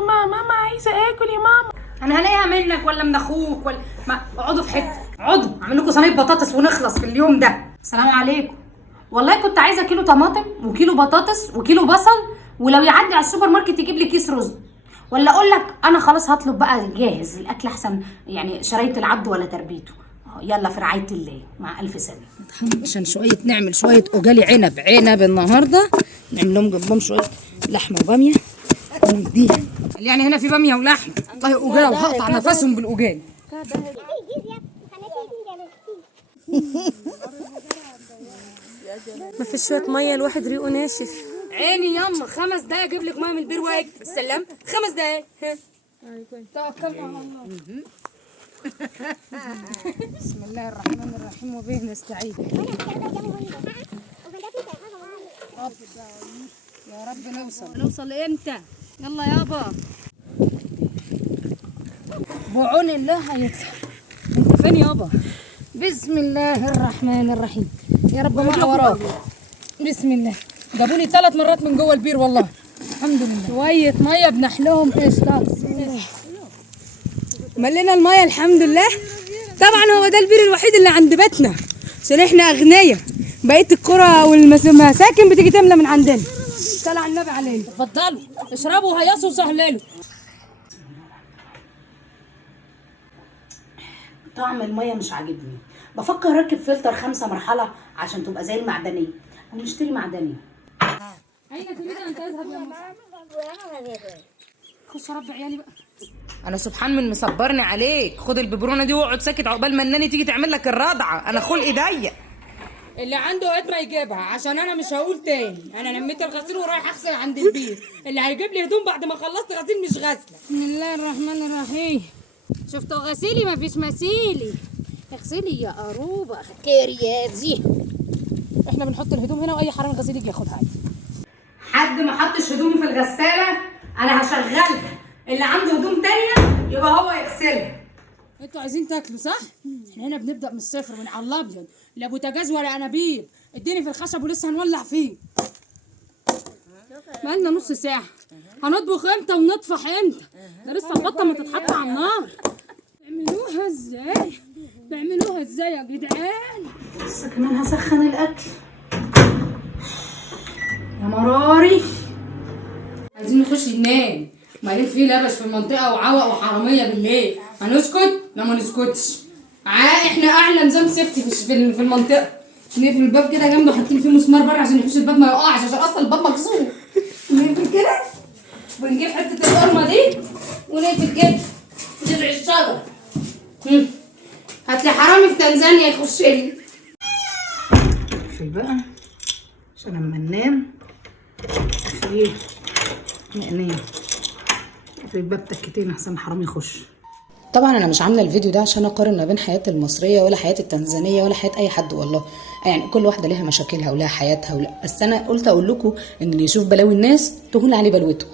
ماما عايزه اكل يا ماما. انا هلاقيها منك ولا من اخوك ولا ما اقعدوا في حته، اقعدوا اعمل لكم صينيه بطاطس ونخلص في اليوم ده. السلام عليكم. والله كنت عايزه كيلو طماطم وكيلو بطاطس وكيلو بصل، ولو يعدي على السوبر ماركت يجيب لي كيس رز. ولا اقول لك انا خلاص هطلب بقى جاهز، الاكل احسن يعني شرايط العبد ولا تربيته. يلا في رعايه الله، مع الف سلامه. عشان نعمل شويه اجالي عنب النهارده، نعمل لهم جنبهم شويه لحمه وباميه ونديها. يعني هنا في باميه ولحم، والله اجاله وهقطع نفسهم بالاجال. ما في شويه ميه الواحد ريقه ناشف. عيني يما 5 دقايق اجيب لك ميه من البير واجي. السلام 5 دقايق. توكل على الله. بسم الله الرحمن الرحيم وبه نستعين. يا رب نوصل امتى؟ يلا يابا بعون الله هيطلع. انت فين يابا؟ بسم الله الرحمن الرحيم. يا رب ما وراك. بسم الله. جابوني 3 مرات من جوه البير والله. الحمد لله. شويه ميه بنحلهم قشطه. ملينا الميه الحمد لله. طبعا هو ده البير الوحيد اللي عند بيتنا عشان احنا اغنياء، بقيه القرى والمساكن بتيجي تملى من عندنا. صلى على النبي علينا. اتفضلوا اشربوا وهيصوا وسهللوا. طعم الميه مش عاجبني، بفكر اركب فلتر 5 مرحله عشان تبقى زي المعدنيه او نشتري معدنيه. اين تريد ان تذهب يا مصر؟ خش ربي عيالي بقى. انا سبحان من مصبرني عليك. خد الببرونه دي واقعد ساكت عقبال ما الناني تيجي تعمل لك الرضعه. انا خلقي ضيق. اللي عنده قد ما يجيبها عشان انا مش هقول تاني. انا نميت الغسيل ورايح اغسل عند البير. اللي هيجيب لي هدوم بعد ما خلصت غسيل مش غاسله. بسم الله الرحمن الرحيم. شفتوا غسيلي ما فيش مثيلي. اغسلي يا قروبه كريازي. احنا بنحط الهدوم هنا واي حرامي غسيل يجي ياخدها عادي. حد ما حطش هدومي في الغساله انا هشغلها. اللي عنده هدوم تانية يبقى هو يغسلها. انتوا عايزين تاكلوا صح؟ احنا هنا بنبدا من الصفر، من على الابيض، لا بوتاجاز ولا انابيب. اديني في الخشب ولسه هنولع فيه. بقالنا نص ساعه. هنطبخ امتى ونطفح امتى؟ ده لسه البطه ما تتحط على النار. بيعملوها ازاي يا جدعان؟ لسه كمان هسخن الاكل يا مراري. عايزين نخش ننام، بعدين في لبش في المنطقه وعوق وحراميه بالليل. هنسكت؟ لا ما نسكتش. احنا اعلى نظام سيفتي في المنطقه. نقفل الباب كده جنبه، حاطين فيه مسمار بره عشان يخش الباب ما يقعش، عشان اصلا الباب مكسور. نقفل كده ونجيب حته القرمه دي ونقفل كده وجذع الشجر. هاتلي حرامي في تنزانيا يخش لي. اقفل بقى عشان لما ننام ايه ننام. اقفل الباب تكتين احسن الحرامي يخش. طبعا انا مش عامله الفيديو ده عشان اقارن ما بين حياه المصريه ولا حياه التنزانيه ولا حياه اي حد، والله يعني كل واحده لها مشاكلها ولها حياتها بس انا قلت اقول لكم ان اللي يشوف بلاوي الناس تهون عليه بلوته.